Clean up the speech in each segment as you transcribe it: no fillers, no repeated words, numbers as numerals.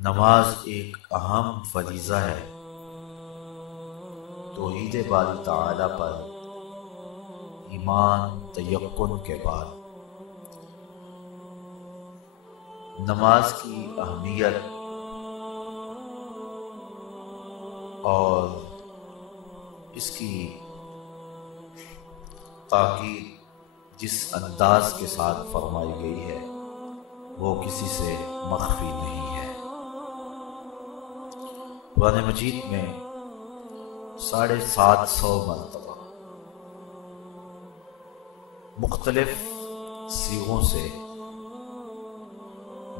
نماز ایک اہم فریضہ ہے۔ توحید باری تعالی پر ایمان تیقن کے بعد نماز کی اہمیت اور اس کی تاکید جس انداز کے ساتھ فرمائی گئی ہے وہ کسی سے مخفی نہیں ہے۔ قرآن مجید میں 750 مرتبہ مختلف صیغوں سے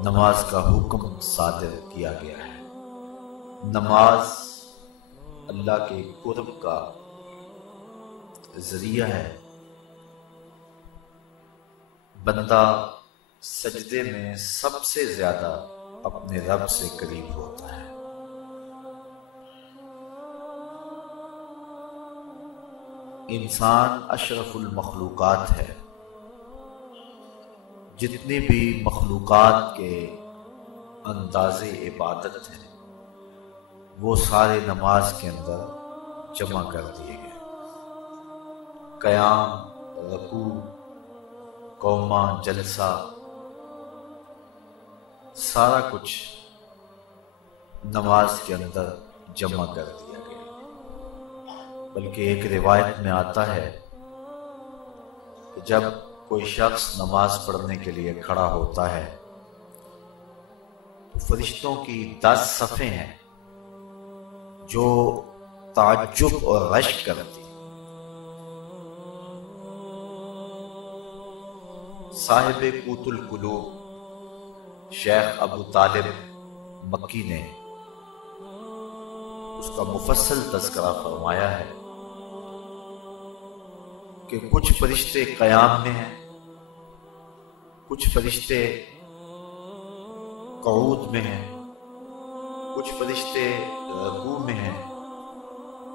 نماز کا حکم صادر کیا گیا ہے۔ نماز اللہ کے قرب کا ذریعہ ہے۔ بندہ سجدے میں سب سے زیادہ اپنے رب سے قریب ہوتا ہے۔ انسان اشرف المخلوقات ہے۔ جتنی بھی مخلوقات کے انداز عبادت ہیں وہ سارے نماز کے اندر جمع کر دیے گئے۔ قیام، رکوع، قومہ، جلسہ، سارا کچھ نماز کے اندر جمع کر دیا گیا۔ بلکہ ایک روایت میں آتا ہے کہ جب کوئی شخص نماز پڑھنے کے لیے کھڑا ہوتا ہے تو فرشتوں کی 10 صفیں ہیں جو تعجب اور رشک کرتی۔ صاحب قوت القلوب شیخ ابو طالب مکی نے اس کا مفصل تذکرہ فرمایا ہے کہ کچھ فرشتے قیام میں ہیں، کچھ فرشتے قعود میں ہیں، کچھ فرشتے رکوع میں ہیں،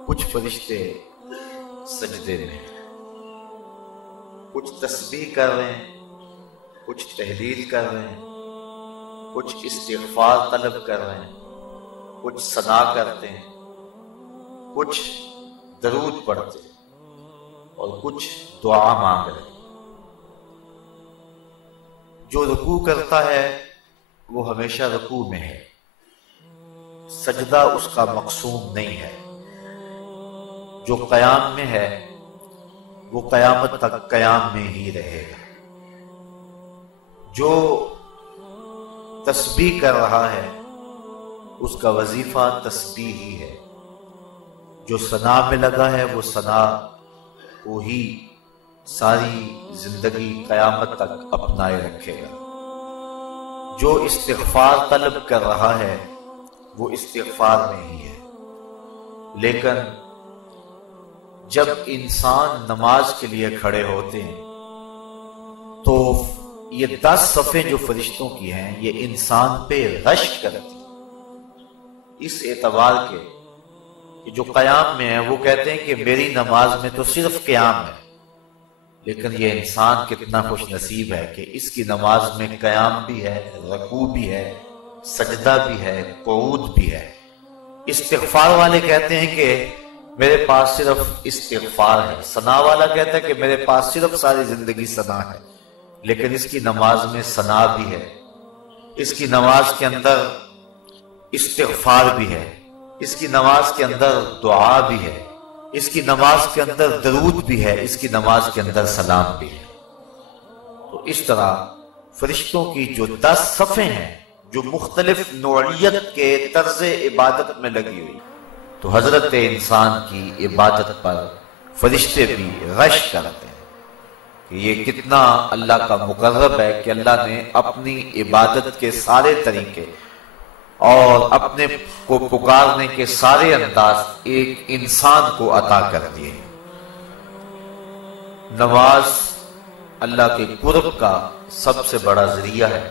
کچھ فرشتے سجدے میں ہیں۔ کچھ تسبیح کر رہے ہیں، کچھ تحلیل کر رہے ہیں، کچھ استغفار طلب کر رہے ہیں، کچھ ثنا کرتے ہیں، کچھ درود پڑھتے ہیں اور کچھ دعا مانگ رہے ہیں۔ جو رکوع کرتا ہے وہ ہمیشہ رکوع میں ہے، سجدہ اس کا مقصود نہیں ہے۔ جو قیام میں ہے وہ قیامت تک قیام میں ہی رہے گا۔ جو تسبیح کر رہا ہے اس کا وظیفہ تسبیح ہی ہے۔ جو ثنا میں لگا ہے وہ ثنا کو ہی ساری زندگی قیامت تک اپنائے رکھے گا۔ جو استغفار طلب کر رہا ہے وہ استغفار میں ہی ہے۔ لیکن جب انسان نماز کے لیے کھڑے ہوتے ہیں تو یہ 10 صفیں جو فرشتوں کی ہیں یہ انسان پہ رشک کرتی، اس اعتبار کے کہ جو قیام میں ہے وہ کہتے ہیں کہ میری نماز میں تو صرف قیام ہے، لیکن یہ انسان کتنا خوش نصیب ہے کہ اس کی نماز میں قیام بھی ہے، رکوع بھی ہے، سجدہ بھی ہے، قعود بھی ہے۔ استغفار والے کہتے ہیں کہ میرے پاس صرف استغفار ہے، ثنا والا کہتا ہے کہ میرے پاس صرف ساری زندگی ثنا ہے، لیکن اس کی نماز میں ثنا بھی ہے، اس کی نماز کے اندر استغفار بھی ہے، اس کی نماز کے اندر دعا بھی ہے، اس کی نماز کے اندر درود بھی ہے، اس کی نماز کے اندر سلام بھی ہے۔ تو اس طرح فرشتوں کی جو 10 صفیں ہیں جو مختلف نوعیت کے طرز عبادت میں لگی ہوئی، تو حضرت انسان کی عبادت پر فرشتے بھی رشک کرتے ہیں کہ یہ کتنا اللہ کا مقرب ہے کہ اللہ نے اپنی عبادت کے سارے طریقے اور اپنے کو پکارنے کے سارے انداز ایک انسان کو عطا کر دیے۔ نماز اللہ کے قرب کا سب سے بڑا ذریعہ ہے۔